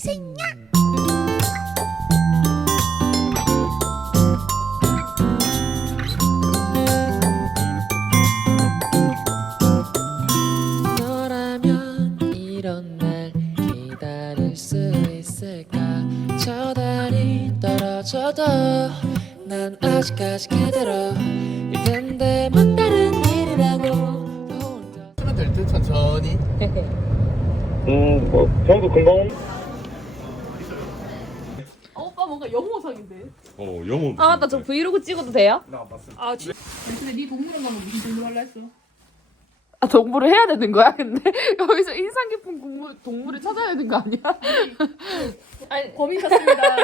너라면 이런 날 기다릴 수 있을까? 저 달이 떨어져도 난 아직까지 그대로 일 텐데 뭐 다른 일이라고 하면 될 듯 천천히. 뭐 형도 금방 오빠 뭔가 영호상인데. 영어. 아 맞다, 저 브이로그 찍어도 돼요? 아 진짜? 근데 네 동물원 가면 무슨 동물 할라 했어? 아 동물을 해야 되는 거야? 근데 여기서 인상 깊은 동물을 찾아야 되는 거 아니야? 아니 범인 찾습니다.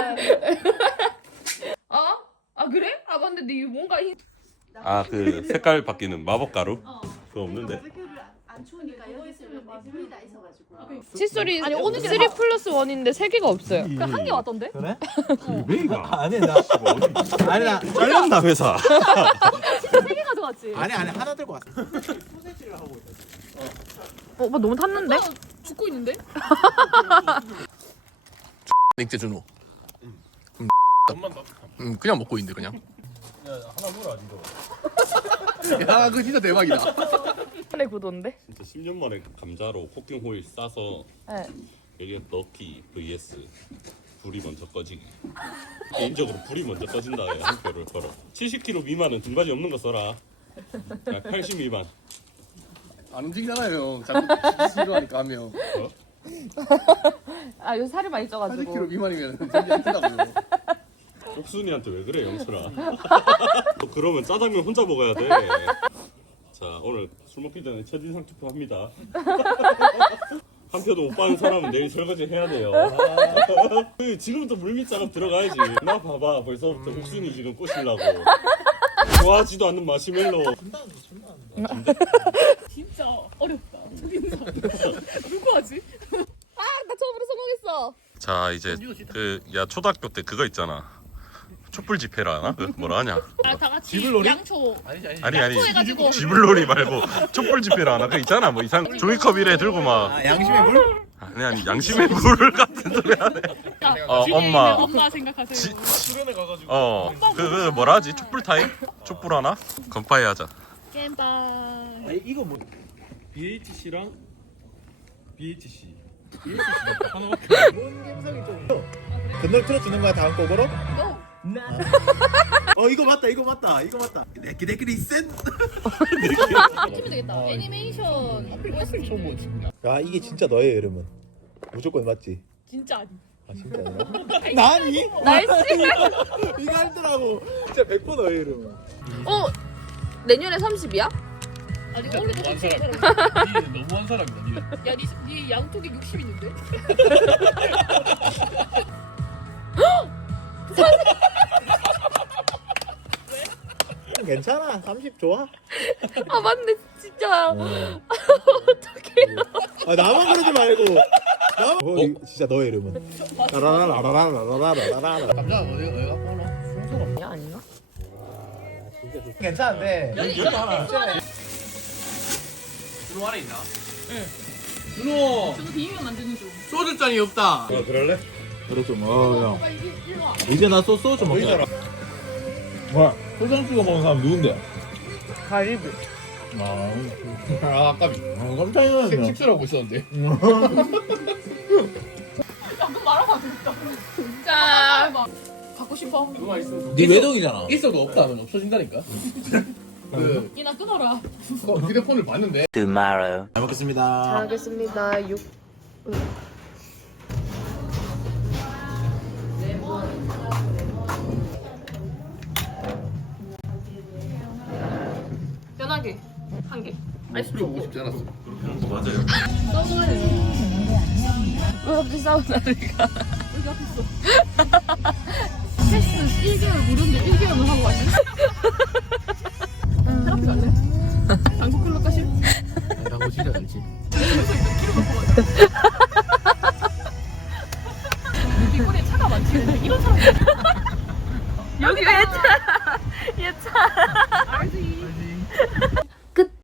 어? 아 그래? 아 근데 네 뭔가 그 색깔 바뀌는 마법 가루? 그거 없는데. 안 추우니까 여기 있으면 물이 다 있어가지고. 칫솔이 아니 오늘 3+1인데 3개가 없어요. 그 한 개 왔던데? 그래? 왜이가? 아니 나 아니 나 잘렸나 회사? 진짜 3개 가져갔지. 아니 하나 들고 왔어. 오빠 너무 탔는데? 오빠 죽고 있는데? 닉제 준호. 그냥 먹고 있는데 그냥. 하나 물어 아니도. 야 그거 진짜 대박이다. 내 구도인데? 진짜 10년 만에 감자로 코킹 호일 싸서 네. 여기에 넣기 vs 불이 먼저 꺼지기. 개인적으로 불이 먼저 꺼진다에 한 표를 걸어. 70kg 미만은 등받이 없는 거 써라. 80 미만. 안 움직이잖아요. 자꾸 싫어하니까 한 명. 아 요새 살이 많이 80kg 쪄가지고. 미만이면 진짜 안 뜬다고. 옥순이한테 왜 그래 영철아. 너 그러면 짜장면 혼자 먹어야 돼. 자 오늘 술 먹기 전에 첫인상 투표합니다. 한 표도 못 받는 사람은 내일 설거지 해야 돼요. 지금부터 물밑작업 들어가야지. 나 봐봐 벌써부터 옥순이 지금 꼬시려고. 좋아하지도 않는 마시멜로. 진짜 어렵다. 첫인상. 누구 하지? 나 처음으로 성공했어. 자 이제 야 초등학교 때 그거 있잖아. 촛불 집회라 하나? 그 뭐라 하냐? 다 같이 양초. 아니 해가지고. 지불놀이 말고 촛불 집회라 하나? 그 있잖아 뭐 이상 종이컵 이래 들고 막 양심의 물? 아니 양심의 물 같은 소리 하네. 엄마. 엄마 생각하세요. 그 뭐라 하지? 촛불 타임? 촛불 하나? 건파이 하자. 겜바. 이거 뭐? BHC랑 BHC. 건널 틀어주는 거야 다음 곡으로? 이거 맞다. 내끼리 센. 키면 되겠다. 애니메이션 OST. 야 이게 진짜 너의 이름은 무조건 맞지? 진짜 아니. 아 진짜 아니야? 나니? 날씨. 이거 알더라고. 진짜 100% 너의 이름은. 내년에 30이야? 아니 올해도 너무한 사람. 너무한 사람이다. 야, 네 양쪽에 60 있는데? 괜찮아. 30 좋아. 아 맞네 진짜. 아 나만 그러지 말고. 이거 진짜 너의 이름은. 라라라라라라라라라라. 감자 어디가 보노? 아니야 아닌가? 괜찮은데. 여기 하나. 준호 안에 있나? 응. 준호 저도 비빔면 만드는 중. 소주 잔이 없다. 그럴래? 그래 좀. 야. 오빠 일로 와. 이제 나 소주 좀 먹자. 뭐야? 소주 찍어 먹는 사람 누군데? 갈비. 아 아까비. 깜짝 놀랐네. 식수라고 있었는데. 방금 말하면 되겠다. 짠. 갖고 싶어? 누가 있으면 네 외동이잖아. 있어도 없다면 없어진다니까. 그 얘나 끊어라. 휴대폰을 봤는데. 잘 먹겠습니다. 잘 하겠습니다. 편하게 한 개. 아이스 필요 보고 싶지 않았어. 맞아요. 왜 갑자기 싸우나니까? 여기 앞에 있어. 패스 1개월 무료인데 1개월만 하고 가시. 테라피 갈래? 당구 클럽 가실? 라고 진짜 알지. 키로 갖고 가자.